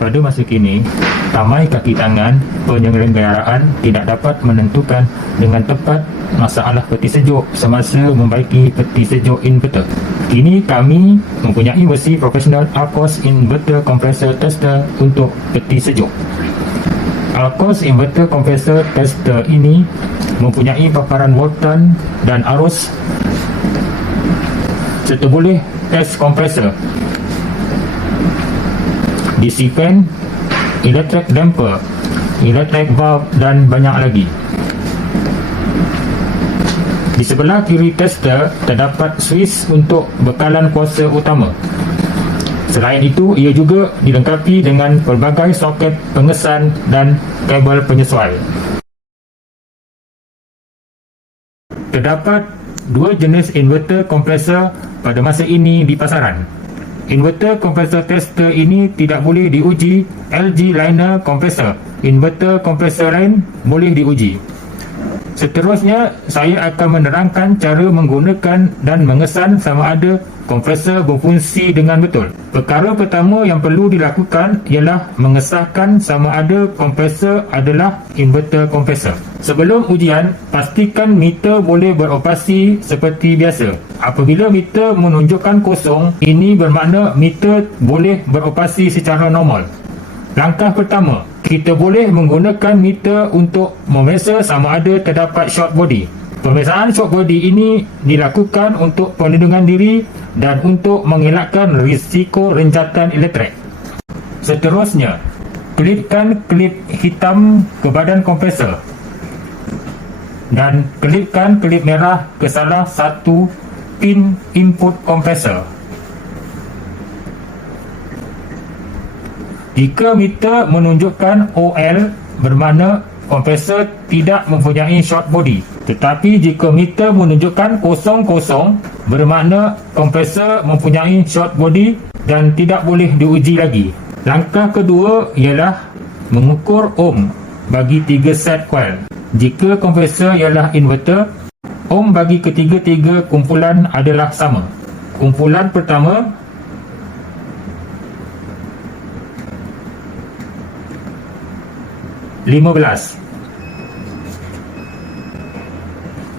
Pada masa kini, ramai kaki tangan penyelenggaraan tidak dapat menentukan dengan tepat masalah peti sejuk semasa membaiki peti sejuk inverter. Kini kami mempunyai versi profesional Alcos Inverter Compressor Tester untuk peti sejuk. Alcos Inverter Compressor Tester ini mempunyai paparan voltan dan arus serta boleh test kompresor, DC fan, electric damper, electric valve dan banyak lagi. Di sebelah kiri tester terdapat switch untuk bekalan kuasa utama. Selain itu, ia juga dilengkapi dengan pelbagai soket pengesan dan kabel penyesuai. Terdapat dua jenis inverter kompresor pada masa ini di pasaran. Inverter kompresor tester ini tidak boleh diuji LG liner kompresor. Inverter kompresor lain boleh diuji. Seterusnya, saya akan menerangkan cara menggunakan dan mengesan sama ada kompresor berfungsi dengan betul. Perkara pertama yang perlu dilakukan ialah mengesahkan sama ada kompresor adalah inverter kompresor. Sebelum ujian, pastikan meter boleh beroperasi seperti biasa. Apabila meter menunjukkan kosong, ini bermakna meter boleh beroperasi secara normal. Langkah pertama, kita boleh menggunakan meter untuk memeriksa sama ada terdapat short body. Pemeriksaan short body ini dilakukan untuk perlindungan diri dan untuk mengelakkan risiko renjatan elektrik. Seterusnya, kelipkan klip hitam ke badan kompresor dan kelipkan klip merah ke salah satu pin input kompresor. Jika meter menunjukkan OL, bermakna kompresor tidak mempunyai short body. Tetapi jika meter menunjukkan 00, bermakna kompresor mempunyai short body dan tidak boleh diuji lagi. Langkah kedua ialah mengukur ohm bagi 3 set coil. Jika kompresor ialah inverter, ohm bagi ketiga-tiga kumpulan adalah sama. Kumpulan pertama 15.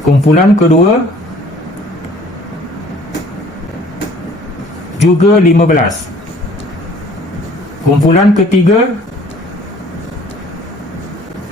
Kumpulan kedua juga 15. Kumpulan ketiga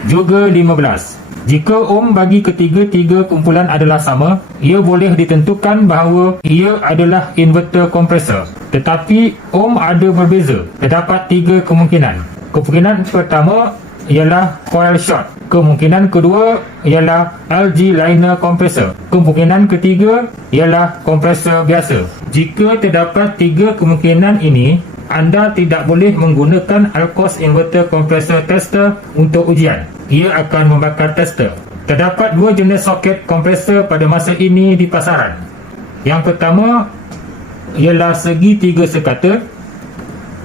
juga 15. Jika ohm bagi ketiga-tiga kumpulan adalah sama, ia boleh ditentukan bahawa ia adalah inverter kompresor. Tetapi ohm ada berbeza. Terdapat 3 kemungkinan. Kemungkinan pertama ialah coil short. Kemungkinan kedua ialah LG liner kompresor. Kemungkinan ketiga ialah kompresor biasa. Jika terdapat 3 kemungkinan ini, anda tidak boleh menggunakan Alcos Inverter Compressor Tester untuk ujian. Ia akan membakar tester. Terdapat 2 jenis soket kompresor pada masa ini di pasaran. Yang pertama ialah segi 3 sekata.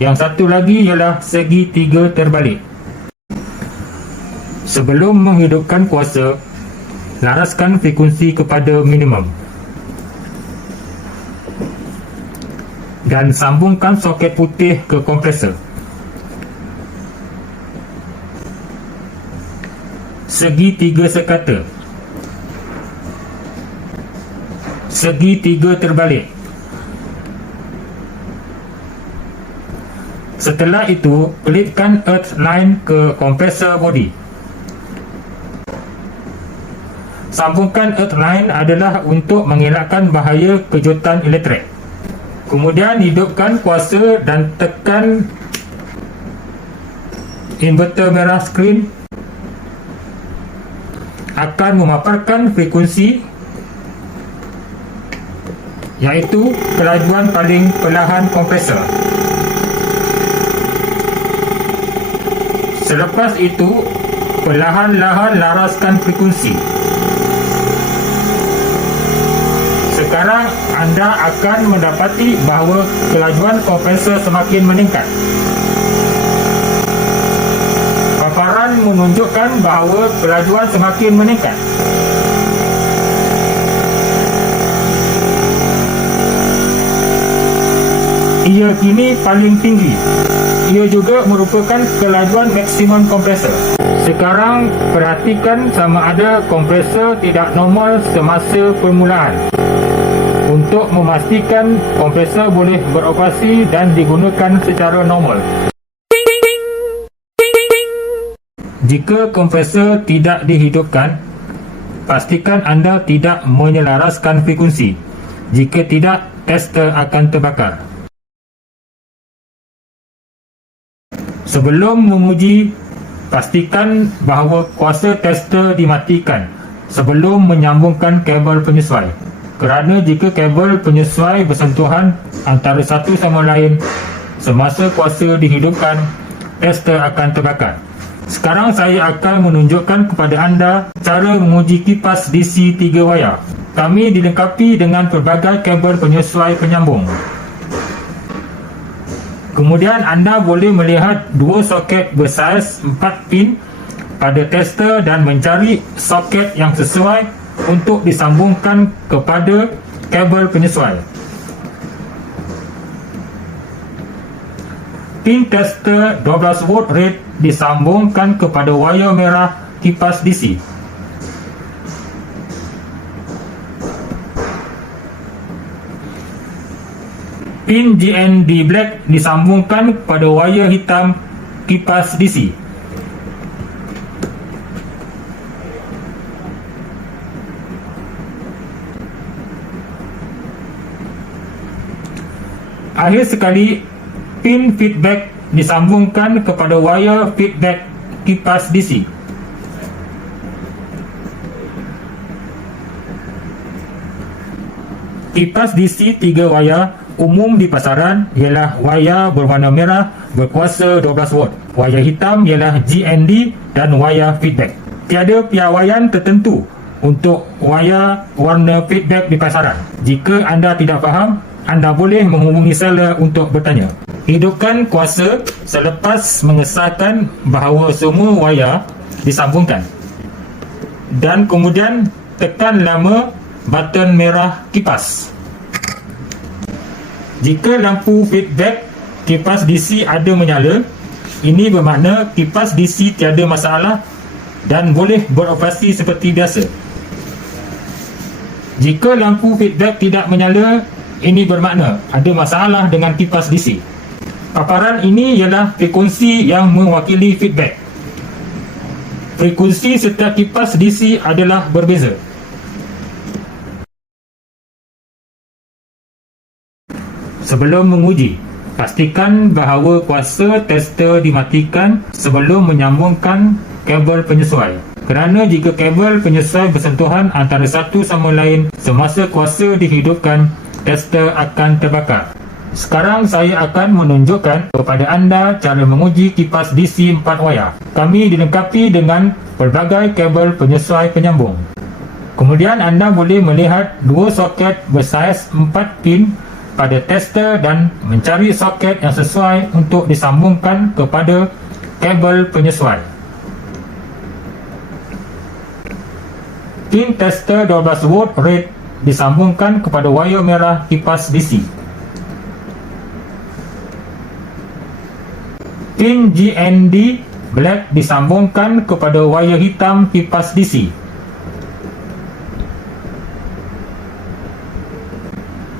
Yang satu lagi ialah segi 3 terbalik. Sebelum menghidupkan kuasa, laraskan frekuensi kepada minimum dan sambungkan soket putih ke kompresor. Segi 3 sekata. Segi 3 terbalik. Setelah itu, kelipkan earth line ke kompresor body. Sambungkan earth line adalah untuk mengelakkan bahaya kejutan elektrik. Kemudian hidupkan kuasa dan tekan inverter merah skrin akan memaparkan frekuensi, iaitu kelajuan paling perlahan kompresor. Selepas itu, perlahan-lahan laraskan frekuensi. Sekarang anda akan mendapati bahawa kelajuan kompresor semakin meningkat. Paparan menunjukkan bahawa kelajuan semakin meningkat. ia kini paling tinggi. Ia juga merupakan kelajuan maksimum kompresor. Sekarang perhatikan sama ada kompresor tidak normal semasa permulaan. Untuk memastikan kompresor boleh beroperasi dan digunakan secara normal. Jika kompresor tidak dihidupkan, pastikan anda tidak menyelaraskan frekuensi. Jika tidak, tester akan terbakar. Sebelum menguji, pastikan bahawa kuasa tester dimatikan sebelum menyambungkan kabel penyesuai. Kerana jika kabel penyesuai bersentuhan antara satu sama lain semasa kuasa dihidupkan, tester akan terbakar. Sekarang saya akan menunjukkan kepada anda cara menguji kipas DC 3 wayar. Kami dilengkapi dengan pelbagai kabel penyesuai penyambung. Kemudian anda boleh melihat dua soket bersaiz 4 pin pada tester dan mencari soket yang sesuai untuk disambungkan kepada kabel penyesuai. Pin tester 12 volt rate disambungkan kepada wayar merah kipas DC. Pin GND black disambungkan kepada wayar hitam kipas DC. Akhir sekali, pin feedback disambungkan kepada wayar feedback kipas DC. Kipas DC 3 wayar umum di pasaran ialah wayar berwarna merah berkuasa 12 volt, wayar hitam ialah GND dan wayar feedback. Tiada piawaian tertentu untuk wayar warna feedback di pasaran. Jika anda tidak faham, anda boleh menghubungi saya untuk bertanya. Hidupkan kuasa selepas mengesahkan bahawa semua wayar disambungkan. Dan kemudian tekan lama button merah kipas. Jika lampu feedback kipas DC ada menyala, ini bermakna kipas DC tiada masalah dan boleh beroperasi seperti biasa. Jika lampu feedback tidak menyala, ini bermakna ada masalah dengan kipas DC. Paparan ini ialah frekuensi yang mewakili feedback. Frekuensi setiap kipas DC adalah berbeza. Sebelum menguji, pastikan bahawa kuasa tester dimatikan sebelum menyambungkan kabel penyesuai. Kerana jika kabel penyesuai bersentuhan antara satu sama lain semasa kuasa dihidupkan, tester akan terbakar. Sekarang saya akan menunjukkan kepada anda cara menguji kipas DC 4 wayar. Kami dilengkapi dengan pelbagai kabel penyesuai penyambung. Kemudian anda boleh melihat dua soket bersaiz 4 pin pada tester dan mencari soket yang sesuai untuk disambungkan kepada kabel penyesuai. Pin tester 12 volt rate disambungkan kepada wayar merah kipas DC. Pin GND black disambungkan kepada wayar hitam kipas DC.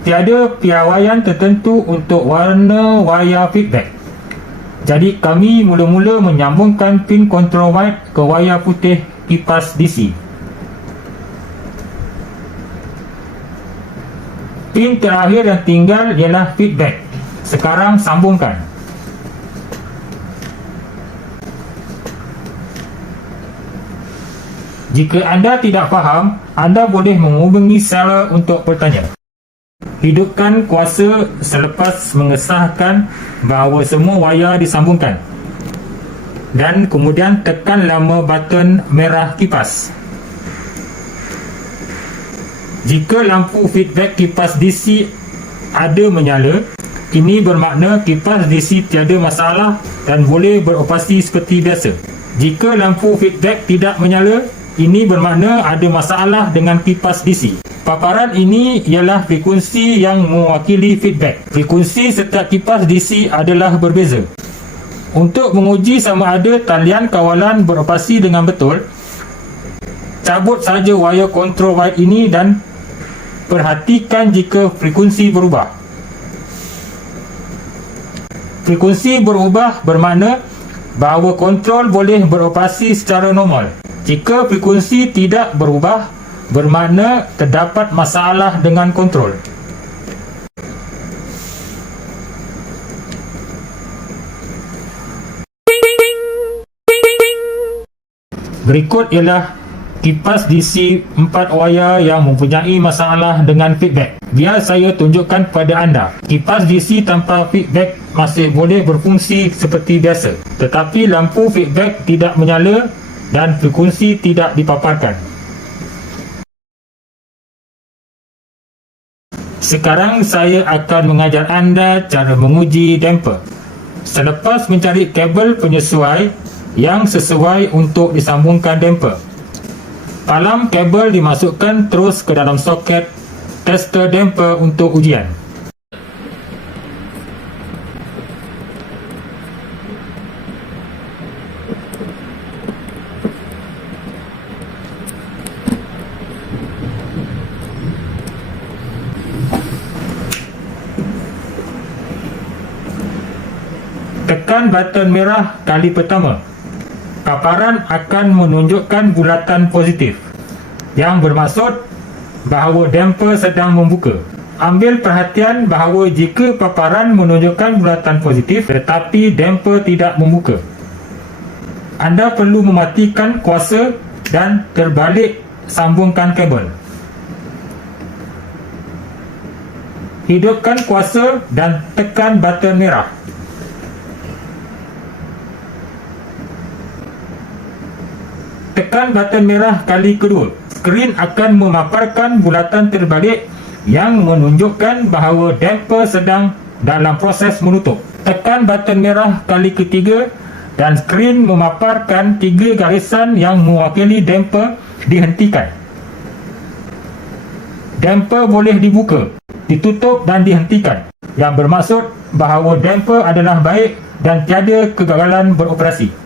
Tiada piawaian tertentu untuk warna wayar feedback. Jadi kami mula-mula menyambungkan pin control white ke wayar putih kipas DC. Pin terakhir yang tinggal ialah feedback. Sekarang sambungkan. Jika anda tidak faham, anda boleh menghubungi saya untuk bertanya. Hidupkan kuasa selepas mengesahkan bahawa semua wayar disambungkan. Dan kemudian tekan lama button merah kipas. Jika lampu feedback kipas DC ada menyala, ini bermakna kipas DC tiada masalah dan boleh beroperasi seperti biasa. Jika lampu feedback tidak menyala, Ini bermakna ada masalah dengan kipas DC. Paparan ini ialah frekuensi yang mewakili feedback. Frekuensi setiap kipas DC adalah berbeza. Untuk menguji sama ada talian kawalan beroperasi dengan betul, cabut saja wayar kontrol wire ini dan perhatikan jika frekuensi berubah. Frekuensi berubah bermakna bahawa kontrol boleh beroperasi secara normal. Jika frekuensi tidak berubah, bermakna terdapat masalah dengan kontrol. Berikut ialah kipas DC 4 wayar yang mempunyai masalah dengan feedback. Biar saya tunjukkan kepada anda. Kipas DC tanpa feedback masih boleh berfungsi seperti biasa, tetapi lampu feedback tidak menyala dan frekuensi tidak dipaparkan. Sekarang saya akan mengajar anda cara menguji damper. Selepas mencari kabel penyesuai yang sesuai untuk disambungkan damper, palam kabel dimasukkan terus ke dalam soket tester damper untuk ujian. Tekan button merah kali pertama. Paparan akan menunjukkan bulatan positif, yang bermaksud bahawa damper sedang membuka. Ambil perhatian bahawa jika paparan menunjukkan bulatan positif tetapi damper tidak membuka, anda perlu mematikan kuasa dan terbalik sambungkan kabel. Hidupkan kuasa dan tekan button merah. Tekan button merah kali kedua. Skrin akan memaparkan bulatan terbalik yang menunjukkan bahawa damper sedang dalam proses menutup. Tekan button merah kali ketiga dan skrin memaparkan 3 garisan yang mewakili damper dihentikan. Damper boleh dibuka, ditutup dan dihentikan, yang bermaksud bahawa damper adalah baik dan tiada kegagalan beroperasi.